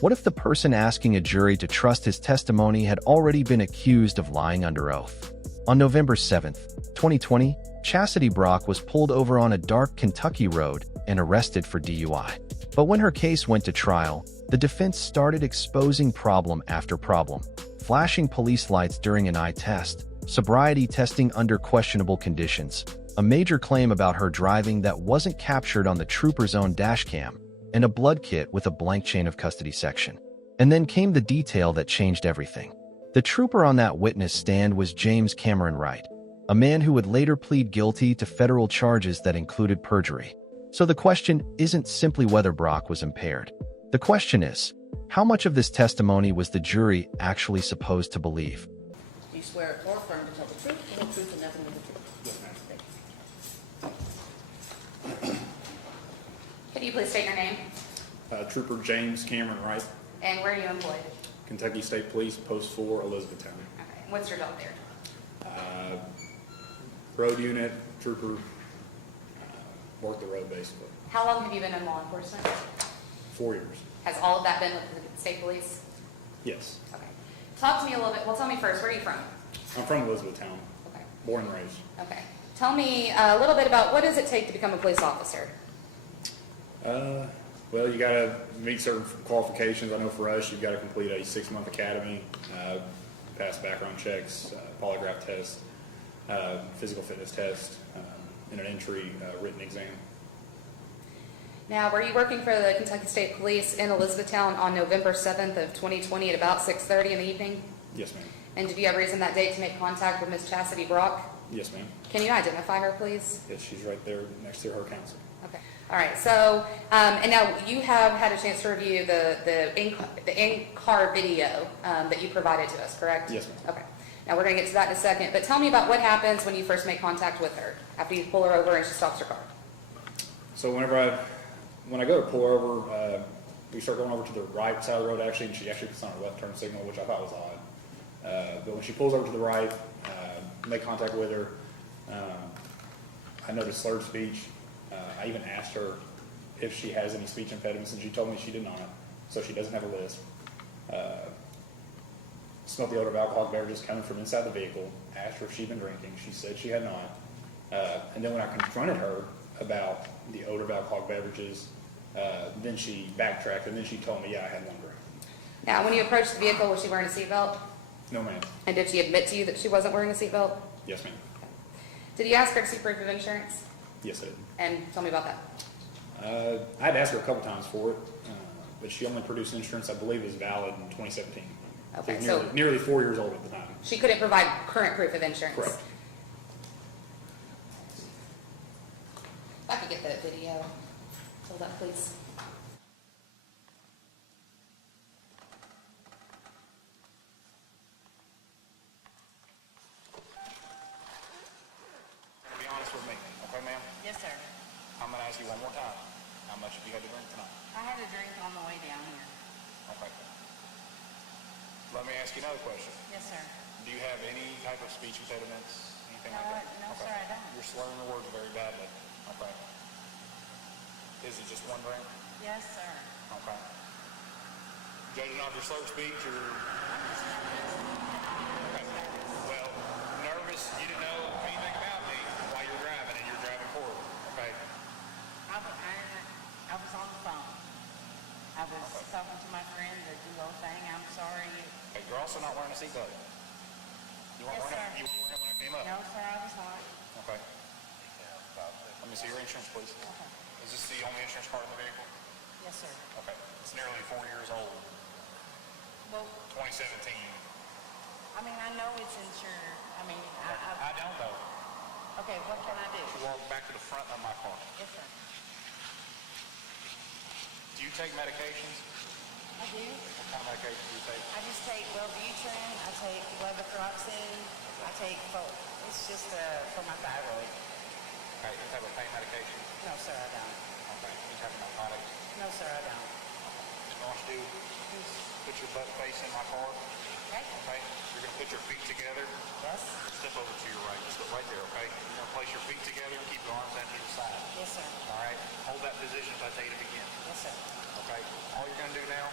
What if the person asking a jury to trust his testimony had already been accused of lying under oath? On November 7, 2020, Chassity Brock was pulled over on a dark Kentucky road and arrested for DUI. But when her case went to trial, the defense started exposing problem after problem: flashing police lights during an eye test, sobriety testing under questionable conditions, a major claim about her driving that wasn't captured on the trooper's own dash cam, and a blood kit with a blank chain of custody section. And then came the detail that changed everything. The trooper on that witness stand was James Cameron Wright, a man who would later plead guilty to federal charges that included perjury. So the question isn't simply whether Brock was impaired. The question is, how much of this testimony was the jury actually supposed to believe? Do you swear or affirm to tell the truth, the whole truth, and nothing but the truth? Yes, ma'am. Could you please state your name? Trooper James Cameron Wright, And where are you employed? Kentucky State Police, Post 4, Elizabethtown. Okay. What's your job there? Road unit, trooper, work the road basically. How long have you been in law enforcement? 4 years. Has all of that been with the state police? Yes. Okay. Talk to me a little bit. Well, tell me first, where are you from? I'm from Elizabethtown, Okay. born and raised. Okay. Tell me a little bit about what does it take to become a police officer? Well, you got to meet certain qualifications. I know for us, you've got to complete a 6-month academy, pass background checks, polygraph test, physical fitness test, and an entry written exam. Now, were you working for the Kentucky State Police in Elizabethtown on November 7th of 2020 at about 6:30 in the evening? Yes, ma'am. And did you have reason that day to make contact with Ms. Chassity Brock? Yes, ma'am. Can you identify her, please? Yes, she's right there next to her counsel. Okay. All right. So, and now you have had a chance to review the in-car video that you provided to us, correct? Yes, ma'am. Okay. Now we're going to get to that in a second, but tell me about what happens when you first make contact with her after you pull her over and she stops her car. So when I go to pull her over, we start going over to the right side of the road actually, and she actually puts on a left turn signal, which I thought was odd. But when she pulls over to the right, make contact with her, I noticed slurred speech. I even asked her if she has any speech impediments, and she told me she did not, so she doesn't have a lisp. Smelled the odor of alcoholic beverages coming from inside the vehicle. Asked her if she'd been drinking. She said she had not. And then when I confronted her about the odor of alcoholic beverages, then she backtracked, and then she told me, yeah, I had one drink. Now, when you approached the vehicle, was she wearing a seatbelt? No, ma'am. And did she admit to you that she wasn't wearing a seatbelt? Yes, ma'am. Did you ask her to see proof of insurance? Yes, I did. And tell me about that. I had asked her a couple times for it, but she only produced insurance I believe is valid in 2017. Okay, She so was nearly 4 years old at the time. she couldn't provide current proof of insurance? Correct. If I could get that video pulled up, please. Be honest with me, okay, ma'am? Yes, sir. I'm going to ask you one more time. How much have you had to drink tonight? I had a drink on the way down here. Okay. Let me ask you another question. Yes, sir. Do you have any type of speech impediments, anything No, like that? no, sir, I don't. You're slurring the words very badly. Okay. Is it just one drink? Yes, sir. Okay. Judging off your slurred speech, you're... Okay. Well, nervous, you didn't know anything about me while you were driving, and you're driving forward, okay? I was on the phone. I was talking to my friend, the duo thing. I'm sorry. Hey, you're also not wearing a seatbelt. You weren't Yes, wearing it, sir. you weren't wearing it when it came up? No, sir, I was not. Okay. Let me see your insurance, please. Okay. Is this the only insurance card in the vehicle? Yes, sir. Okay. It's nearly 4 years old. Well, 2017. I mean, I know it's insured. I mean, I don't know. okay, what can I do? Walk back to the front of my car. Yes, sir. Do you take medications? I do. What kind of medication do you take? I just take Wellbutrin. I take levothyroxine. I take it's just for my thyroid. Okay. You have a pain medication? No, sir, I don't. Okay. You have a narcotic? No, sir, I don't. You know what you do? Put your butt face in my car. Okay. Okay. You're going to put your feet together. Yes. Step over to your right. Just look right there, okay? You're going to place your feet together and keep your arms out to your side. Yes, sir. All right? Hold that position if I tell you to begin. Yes, sir. Okay? All you're going to do now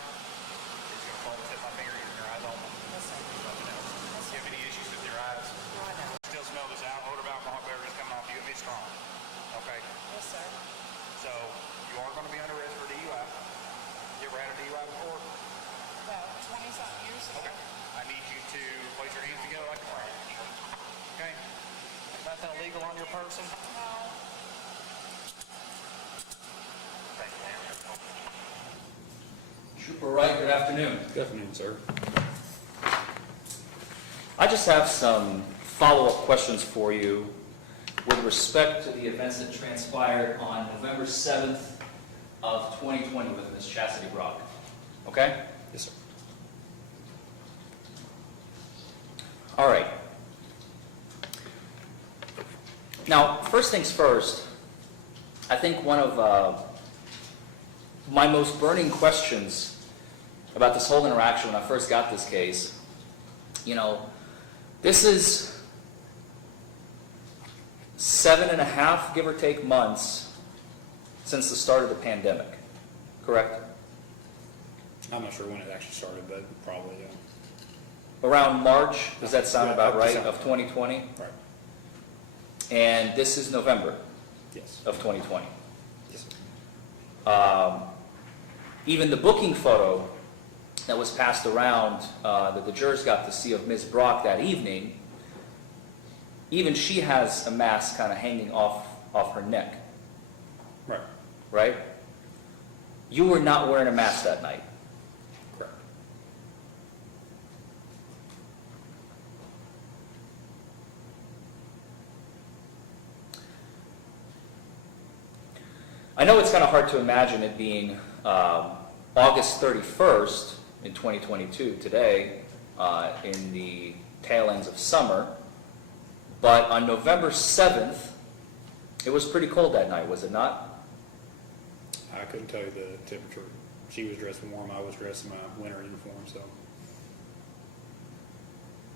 anything illegal on your person? Trooper Wright, good afternoon. Good afternoon, sir. I just have some follow-up questions for you with respect to the events that transpired on November 7th of 2020 with Ms. Chassity Brock. Okay? Yes, sir. All right. Now, first things first, I think one of my most burning questions about this whole interaction when I first got this case, this is 7.5, give or take, months since the start of the pandemic, correct? I'm not sure when it actually started, but probably, yeah. Around March, does that sound Yeah, about right, December. of 2020? Right. And this is November Yes. of 2020. Yes, sir. Even the booking photo that was passed around that the jurors got to see of Ms. Brock that evening, even she has a mask kind of hanging off her neck, Right. right? You were not wearing a mask that night. Correct. I know it's kind of hard to imagine it being August 31st in 2022, today, in the tail ends of summer, but on November 7th, it was pretty cold that night, was it not? I couldn't tell you the temperature. She was dressed warm, I was dressed in my winter uniform, so.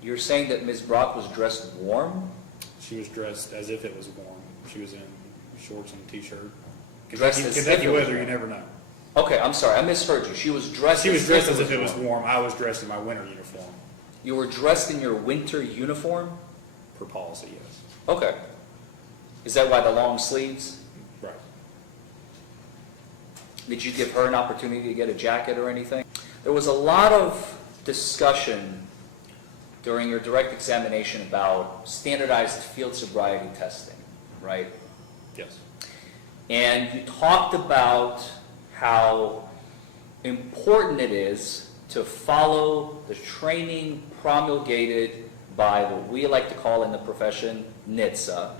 You're saying that Ms. Brock was dressed warm? She was dressed as if it was warm. She was in shorts and a t-shirt. Dressed as if Kentucky it was weather, you warm. never know. Okay, I'm sorry, I misheard you. She was dressed She was dressed as if it was was warm. I was dressed in my winter uniform, You were dressed in your winter uniform? per policy, yes. Okay. Is that why the long sleeves? Right. Did you give her an opportunity to get a jacket or anything? There was a lot of discussion during your direct examination about standardized field sobriety testing, right? Yes. And you talked about how important it is to follow the training promulgated by what we like to call in the profession NHTSA,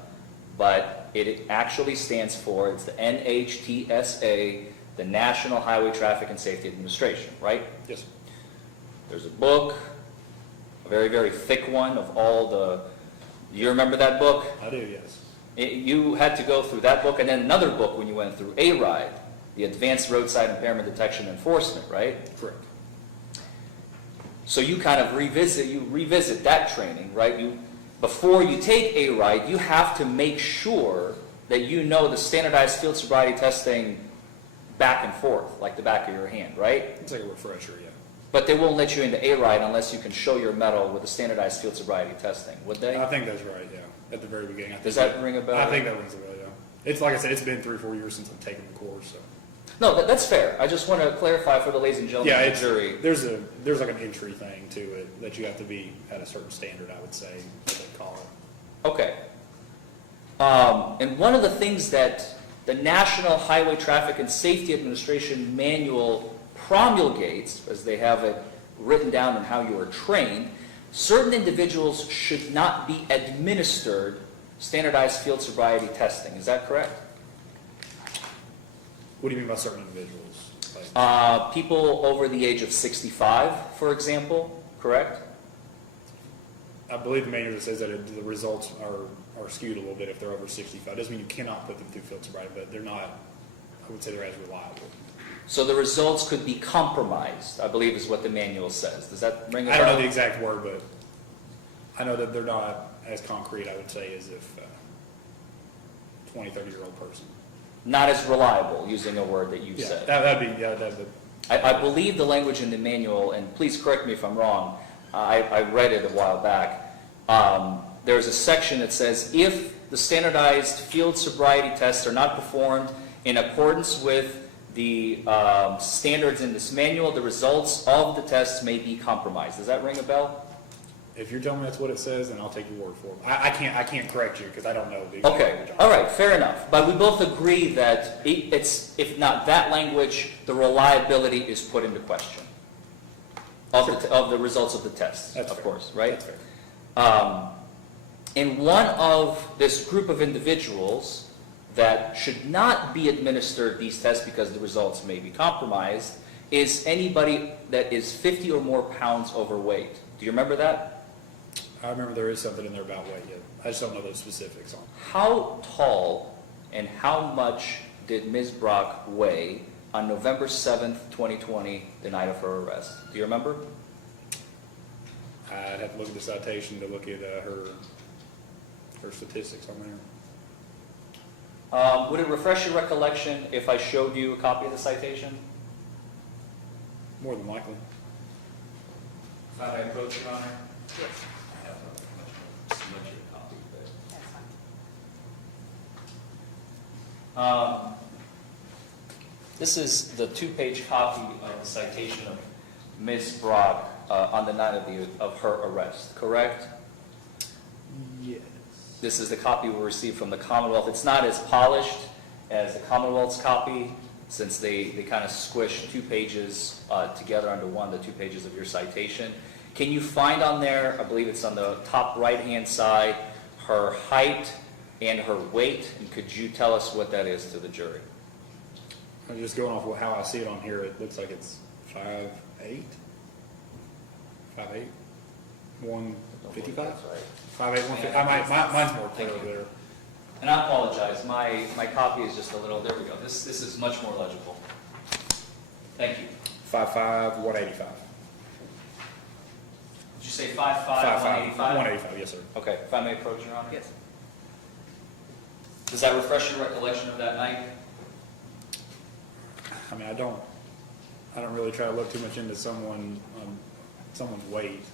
but it actually stands for, it's the NHTSA, the National Highway Traffic and Safety Administration, right? Yes. There's a book, a very, very thick one of all the, you remember that book? I do, yes. You had to go through that book and then another book when you went through A-RIDE, the Advanced Roadside Impairment Detection Enforcement, right? Correct. So you kind of revisit that training, right? Before you take A-RIDE, you have to make sure that you know the standardized field sobriety testing back and forth, like the back of your hand, right? It's like a refresher, yeah. But they won't let you into A-RIDE unless you can show your medal with the standardized field sobriety testing, would they? I think that's right, yeah. At the very beginning. Does that ring a bell? I think that rings a bell, yeah. It's like I said, it's been 3 or 4 years since I've taken the course, so. No, that's fair. I just want to clarify for the ladies and gentlemen Yeah, of the jury. there's like an entry thing to it that you have to be at a certain standard, I would say, what they call it. Okay. And one of the things that the National Highway Traffic and Safety Administration manual promulgates, as they have it written down in how you are trained, certain individuals should not be administered standardized field sobriety testing. Is that correct? What do you mean by certain individuals? Like, People over the age of 65, for example, correct? I believe the manual says that the results are skewed a little bit if they're over 65. Doesn't mean you cannot put them through field sobriety, but they're not, I would say they're as reliable. So the results could be compromised, I believe is what the manual says. Does that ring a I bell? don't know the exact word, but I know that they're not as concrete, I would say, as if 20, 30-year-old person. Not as reliable, using a word that you Yeah, said. that'd be, yeah, I believe the language in the manual, and please correct me if I'm wrong, I read it a while back. There's a section that says, if the standardized field sobriety tests are not performed in accordance with the standards in this manual, the results of the tests may be compromised. Does that ring a bell? if you're telling me that's what it says, then I'll take your word for it. I can't correct you because I don't know the exact Okay, language on it. all right, fair enough. But we both agree that it's, if not that language, the reliability is put into question of the results of the test, That's of fair. course, right? That's fair. And one of this group of individuals that should not be administered these tests because the results may be compromised is anybody that is 50 or more pounds overweight. Do you remember that? I remember there is something in there about weight. Yeah. I just don't know those specifics on it. How tall and how much did Ms. Brock weigh on November 7th, 2020, the night of her arrest? Do you remember? I'd have to look at the citation to look at her statistics on there. Would it refresh your recollection if I showed you a copy of the citation? More than likely. If I may approach, Your Honor? Yes, I have a much larger copy, but... that's fine. This is the two-page copy of the citation of Ms. Brock on the night of her arrest, correct? Yes. This is the copy we received from the Commonwealth. It's not as polished as the Commonwealth's copy, since they kind of squished 2 pages together under one, the 2 pages of your citation. Can you find on there, I believe it's on the top right-hand side, her height and her weight? And could you tell us what that is to the jury? I'm just going off how I see it on here. It looks like it's 5'8". 5'8". 155. That's right. 5'8", 150. Mine's more clear over there. And I apologize, my copy is just a little, there we go. This is much more legible. Thank you. 5'5", 185. Did you say 5'5", 5'5", 185? 185. Yes, sir. Okay, if I may approach, Your Honor? Yes. Does that refresh your recollection of that night? I mean, I don't really try to look too much into someone's weight,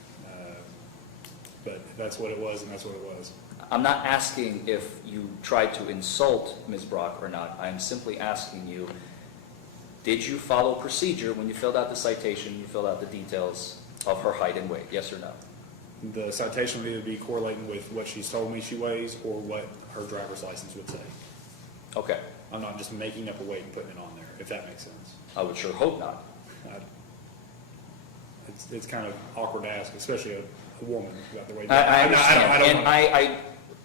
but if that's what it was, and that's what it was. I'm not asking if you tried to insult Ms. Brock or not. I'm simply asking you, did you follow procedure when you filled out the citation, you filled out the details of her height and weight, yes or no? The citation would either be correlating with what she's told me she weighs or what her driver's license would say. Okay, I'm not just making up a weight and putting it on there, if that makes sense. I would sure hope not. It's kind of awkward to ask, especially a woman about the weight. I understand, I don't and wanna-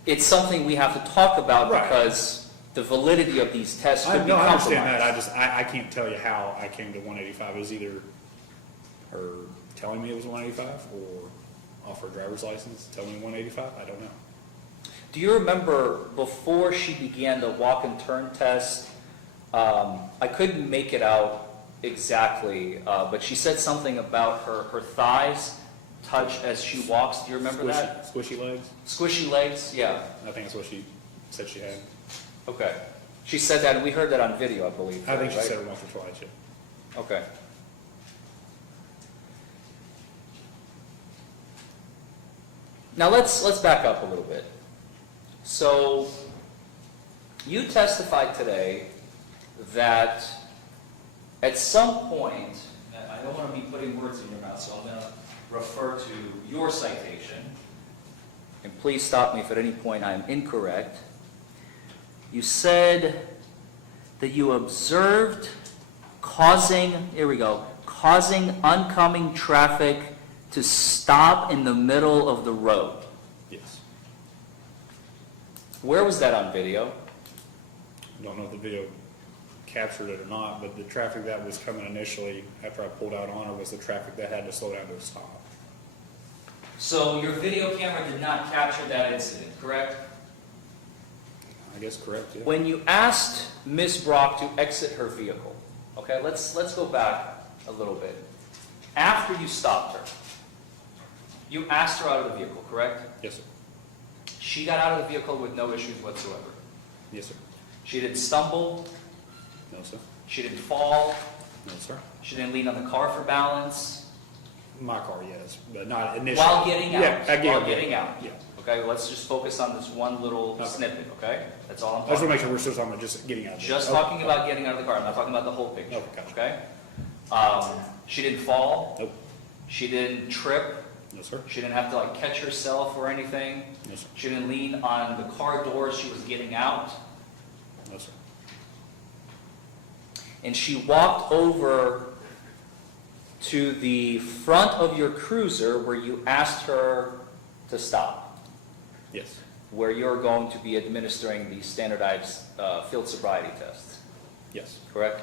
it's something we have to talk about Right. because the validity of these tests could be I compromised. understand that. I can't tell you how I came to 185. It was either her telling me it was 185 or off her driver's license telling me 185. I don't know. Do you remember before she began the walk and turn test, I couldn't make it out exactly, but she said something about her thighs touch as she walks. Do you remember that? Squishy legs? Squishy legs? Yeah. I think that's what she said she had. Okay. She said that, and we heard that on video, I believe. I think she right? said it once or twice, yeah. Okay. Now let's back up a little bit. So you testified today that at some point, and I don't want to be putting words in your mouth, so I'm going to refer to your citation, and please stop me if at any point I am incorrect. You said that you observed causing oncoming traffic to stop in the middle of the road. Yes. Where was that on video? I don't know if the video captured it or not, but the traffic that was coming initially after I pulled out on her was the traffic that had to slow down to a stop. So your video camera did not capture that incident, correct? I guess correct, yeah. When you asked Ms. Brock to exit her vehicle, okay, let's go back a little bit. After you stopped her, you asked her out of the vehicle, correct? Yes, sir. She got out of the vehicle with no issues whatsoever. Yes, sir. She didn't stumble, No, sir. she didn't fall, No, sir. she didn't lean on the car for balance. My car, yes, but not initially. While getting out. Yeah, again. While getting out. Yeah. Okay, let's just focus on this one little Okay. snippet, okay? That's all I'm I just talking want to make about. sure we're still talking about just getting out of Just there. talking about getting out of the car, I'm not talking about the whole picture, Okay, gotcha. okay? She didn't fall, Nope. she didn't trip, No, sir. She didn't have to like catch herself or anything? No, sir. She didn't lean on the car door as she was getting out? No, sir. And she walked over to the front of your cruiser where you asked her to stop, Yes. where you're going to be administering the standardized field sobriety tests, Yes. correct?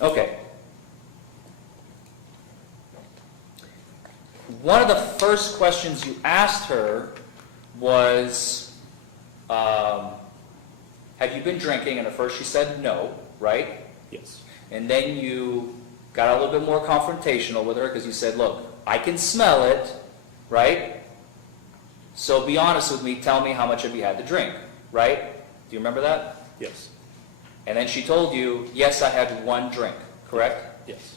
Okay. One of the first questions you asked her was, have you been drinking? And at first she said no, right? Yes. And then you got a little bit more confrontational with her because you said, look, I can smell it, right? So be honest with me, tell me how much have you had to drink, right? Do you remember that? Yes. And then she told you, yes, I had one drink, correct? Yes.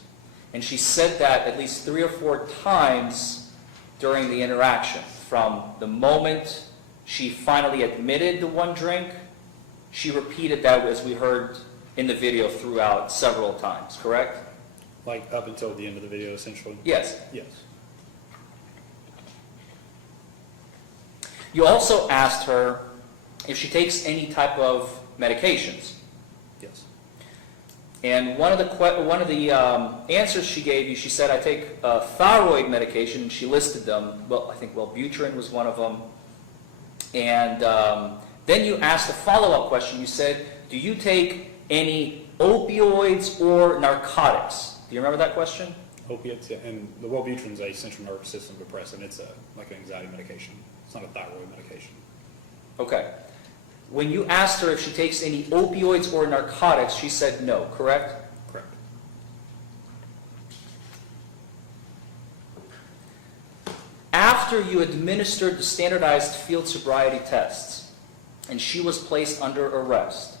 And she said that at least 3 or 4 times during the interaction, from the moment she finally admitted the one drink, she repeated that as we heard in the video throughout several times, correct? Like up until the end of the video, essentially? Yes. Yes. You also asked her if she takes any type of medications. Yes. And one of the answers she gave you, she said, I take thyroid medication, and she listed them. Well, I think Wellbutrin was one of them. And then you asked a follow-up question. You said, do you take any opioids or narcotics? Do you remember that question? Opiates, and the Wellbutrin is a central nervous system depressant. It's like an anxiety medication. It's not a thyroid medication. Okay. When you asked her if she takes any opioids or narcotics, she said no, correct? Correct. After you administered the standardized field sobriety tests and she was placed under arrest,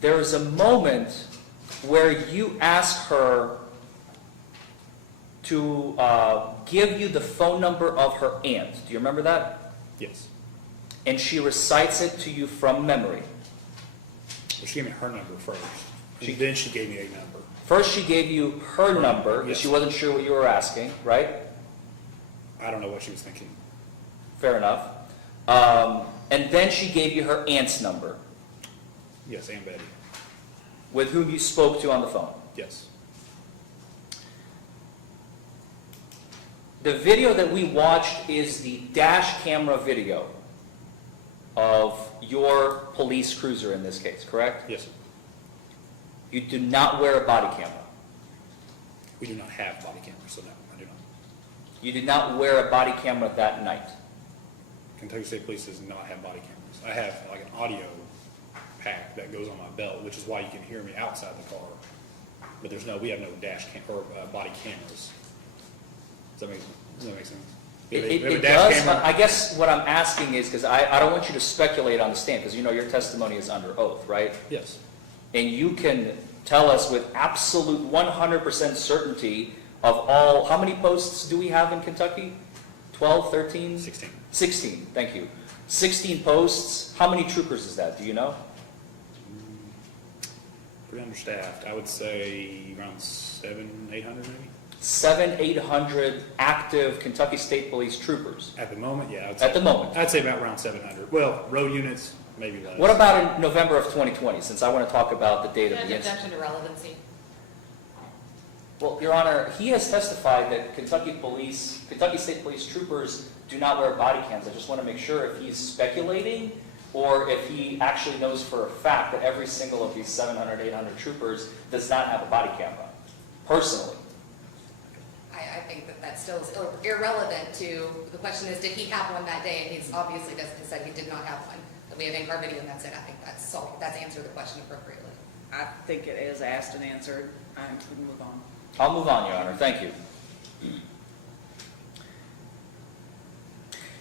there is a moment where you ask her to give you the phone number of her aunt. Do you remember that? Yes. And she recites it to you from memory. Well, she gave me her number first. Then she gave me a number. First she gave you her number because Yes. she wasn't sure what you were asking, right? I don't know what she was thinking. Fair enough. And then she gave you her aunt's number, Yes, Aunt Betty. with whom you spoke to on the phone. Yes. The video that we watched is the dash camera video of your police cruiser in this case, correct? Yes, sir. You do not wear a body camera. We do not have body cameras, so no, I do not. You did not wear a body camera that night. Kentucky State Police does not have body cameras. I have like an audio pack that goes on my belt, which is why you can hear me outside the car. But we have no dash cam or body cameras. Does that make sense? It does. I guess what I'm asking is, because I don't want you to speculate on the stand, because you know your testimony is under oath, right? Yes. And you can tell us with absolute 100% certainty of all, how many posts do we have in Kentucky? 12, 13? 16. 16, thank you. 16 posts. How many troopers is that? Do you know? Pretty understaffed. I would say around 700, 800 maybe. 700, 800 active Kentucky State Police troopers. At the moment, yeah. At the moment. I'd say about around 700. Well, road units, maybe less. What about in November of 2020, since I want to talk about the date of An the incident? objection to relevancy. Well, Your Honor, he has testified that Kentucky State Police troopers do not wear body cams. I just want to make sure if he's speculating or if he actually knows for a fact that every single of these 700, 800 troopers does not have a body camera, personally. I think that that still is irrelevant to, the question is, did he have one that day? And he's obviously said he did not have one. But we have in-car video and that's it. I think that's answered the question appropriately. I think it is asked and answered. I can move on. I'll move on, Your Honor. Thank you.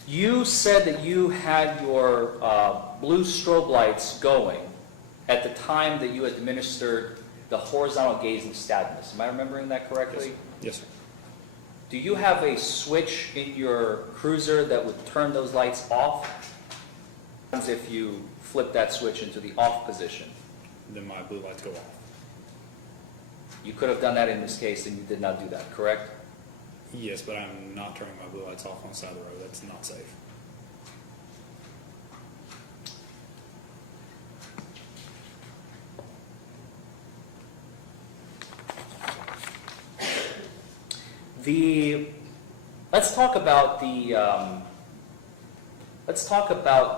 You said that you had your blue strobe lights going at the time that you administered the horizontal gaze nystagmus. Am I remembering that correctly? Yes, sir. Do you have a switch in your cruiser that would turn those lights off? If you flip that switch into the off position. Then my blue lights go off. You could have done that in this case and you did not do that, correct? Yes, but I'm not turning my blue lights off on the side of the road. That's not safe. Let's talk about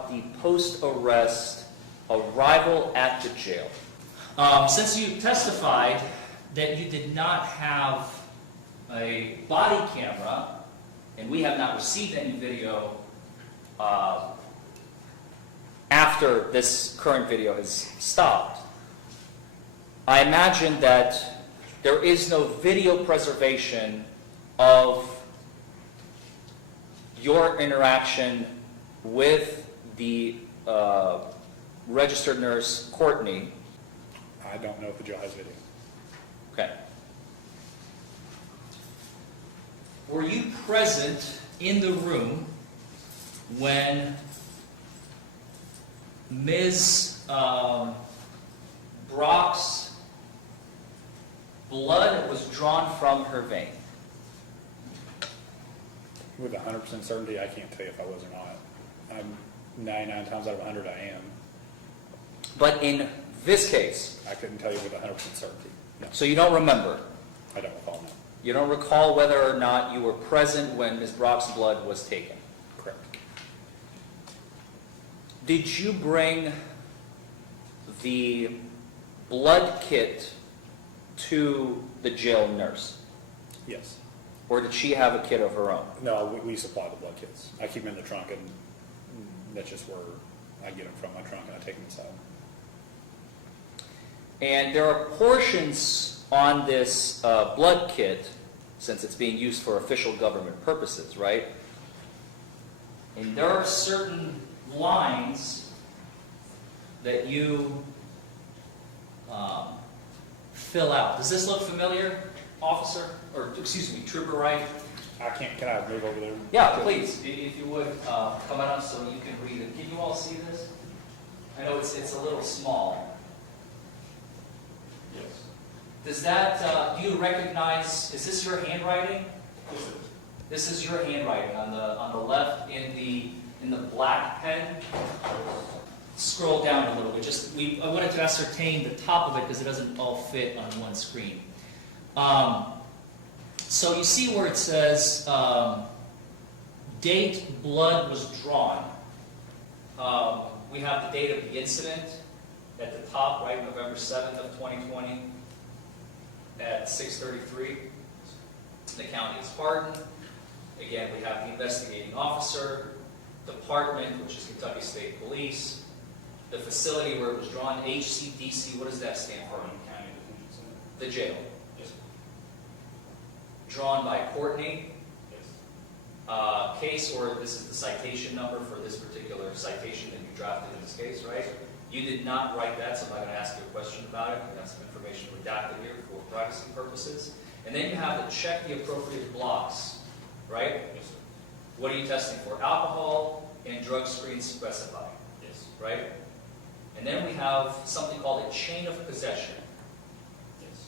the post-arrest arrival at the jail. Since you testified that you did not have a body camera, and we have not received any video after this current video has stopped, I imagine that there is no video preservation of your interaction with the registered nurse, Courtney. I don't know if the jail has video. Okay. Were you present in the room when Ms. Brock's blood was drawn from her vein? With 100% certainty, I can't tell you if I was or not. I'm 99 times out of 100 I am. But in this case, I couldn't tell you with 100% certainty. No, so you don't remember? I don't recall, no. You don't recall whether or not you were present when Ms. Brock's blood was taken? Correct. Did you bring the blood kit to the jail nurse? Yes. Or did she have a kit of her own? No, we supply the blood kits. I keep them in the trunk, and that's just where I get them from, my trunk, and I take them inside. And there are portions on this blood kit, since it's being used for official government purposes, right? And there are certain lines that you fill out. Does this look familiar, officer? Or, excuse me, Trooper Wright? Can I move over there? Yeah, please, if you would, come on up so you can read it. Can you all see this? I know it's a little small. Yes. Does that, do you recognize, is this your handwriting? This is your handwriting on the left in the black pen. Scroll down a little bit. I wanted to ascertain the top of it because it doesn't all fit on one screen. So you see where it says date blood was drawn. We have the date of the incident at the top, right, November 7th of 2020 at 6:33. The county is pardoned. Again, we have the investigating officer, department, which is Kentucky State Police, the facility where it was drawn, HCDC, what does that stand for? County Detention Center. The jail. Yes. Drawn by Courtney. Yes. Case, or this is the citation number for this particular citation that you drafted in this case, right? You did not write that, so I'm not going to ask you a question about it. We have some information redacted here for privacy purposes. And then you have to check the appropriate blocks, right? Yes, sir. What are you testing for? Alcohol and drug screens specified, Yes. right? And then we have something called a chain of possession. Yes.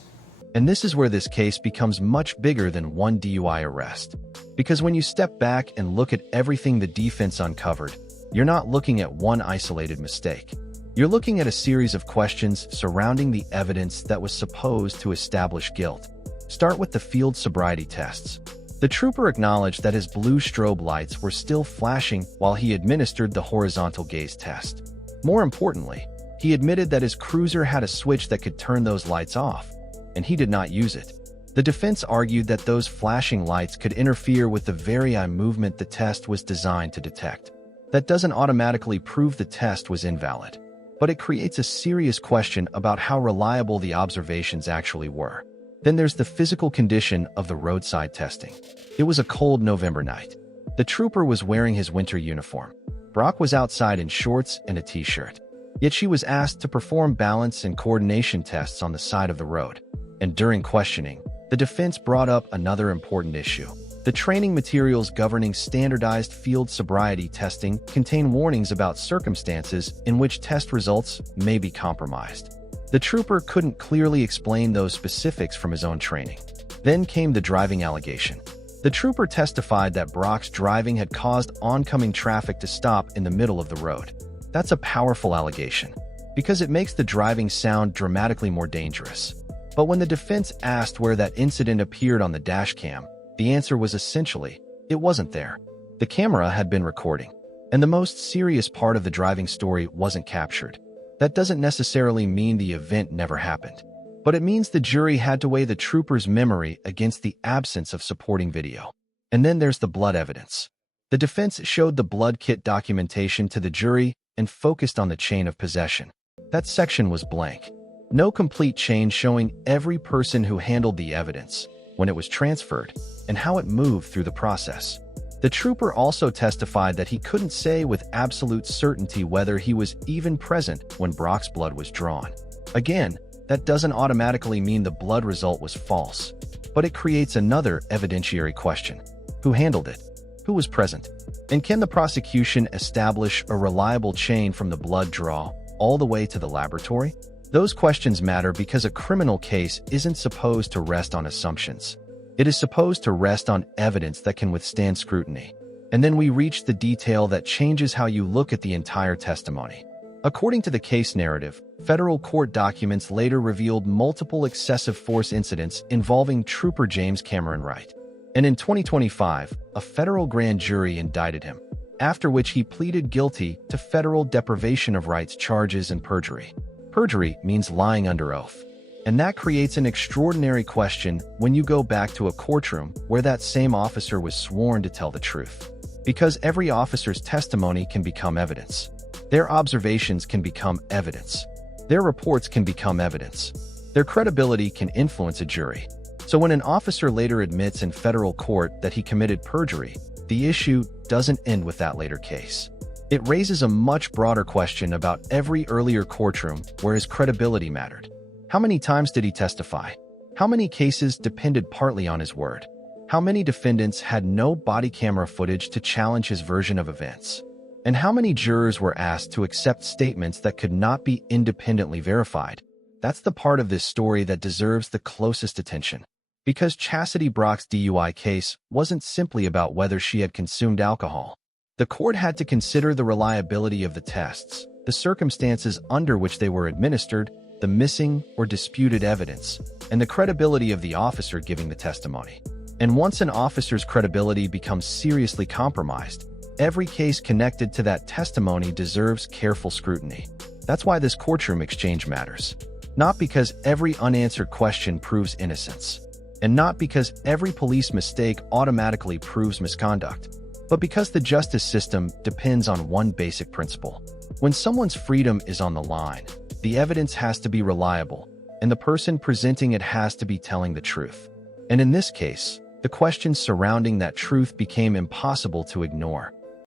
And this is where this case becomes much bigger than one DUI arrest. Because when you step back and look at everything the defense uncovered, you're not looking at one isolated mistake. You're looking at a series of questions surrounding the evidence that was supposed to establish guilt. Start with the field sobriety tests. The trooper acknowledged that his blue strobe lights were still flashing while he administered the horizontal gaze test. More importantly, he admitted that his cruiser had a switch that could turn those lights off, and he did not use it. The defense argued that those flashing lights could interfere with the very eye movement the test was designed to detect. That doesn't automatically prove the test was invalid, but it creates a serious question about how reliable the observations actually were. Then there's the physical condition of the roadside testing. It was a cold November night. The trooper was wearing his winter uniform. Brock was outside in shorts and a t-shirt. Yet she was asked to perform balance and coordination tests on the side of the road. And during questioning, the defense brought up another important issue. The training materials governing standardized field sobriety testing contain warnings about circumstances in which test results may be compromised. The trooper couldn't clearly explain those specifics from his own training. Then came the driving allegation. The trooper testified that Brock's driving had caused oncoming traffic to stop in the middle of the road. That's a powerful allegation, because it makes the driving sound dramatically more dangerous. But when the defense asked where that incident appeared on the dash cam, the answer was essentially, it wasn't there. The camera had been recording, and the most serious part of the driving story wasn't captured. That doesn't necessarily mean the event never happened, but it means the jury had to weigh the trooper's memory against the absence of supporting video. And then there's the blood evidence. The defense showed the blood kit documentation to the jury and focused on the chain of possession. That section was blank. No complete chain showing every person who handled the evidence, when it was transferred, and how it moved through the process. The trooper also testified that he couldn't say with absolute certainty whether he was even present when Brock's blood was drawn. Again, that doesn't automatically mean the blood result was false, but it creates another evidentiary question. Who handled it? Who was present? And can the prosecution establish a reliable chain from the blood draw all the way to the laboratory? Those questions matter because a criminal case isn't supposed to rest on assumptions. It is supposed to rest on evidence that can withstand scrutiny. And then we reach the detail that changes how you look at the entire testimony. According to the case narrative, federal court documents later revealed multiple excessive force incidents involving Trooper James Cameron Wright. And in 2025, a federal grand jury indicted him, after which he pleaded guilty to federal deprivation of rights charges and perjury. Perjury means lying under oath. And that creates an extraordinary question when you go back to a courtroom where that same officer was sworn to tell the truth. Because every officer's testimony can become evidence. Their observations can become evidence. Their reports can become evidence. Their credibility can influence a jury. So when an officer later admits in federal court that he committed perjury, the issue doesn't end with that later case. It raises a much broader question about every earlier courtroom where his credibility mattered. How many times did he testify? How many cases depended partly on his word? How many defendants had no body camera footage to challenge his version of events? And how many jurors were asked to accept statements that could not be independently verified? That's the part of this story that deserves the closest attention. Because Chassity Brock's DUI case wasn't simply about whether she had consumed alcohol. The court had to consider the reliability of the tests, the circumstances under which they were administered, the missing or disputed evidence, and the credibility of the officer giving the testimony. And once an officer's credibility becomes seriously compromised, every case connected to that testimony deserves careful scrutiny. That's why this courtroom exchange matters. Not because every unanswered question proves innocence, and not because every police mistake automatically proves misconduct, but because the justice system depends on one basic principle. When someone's freedom is on the line, the evidence has to be reliable, and the person presenting it has to be telling the truth. And in this case, the questions surrounding that truth became impossible to ignore.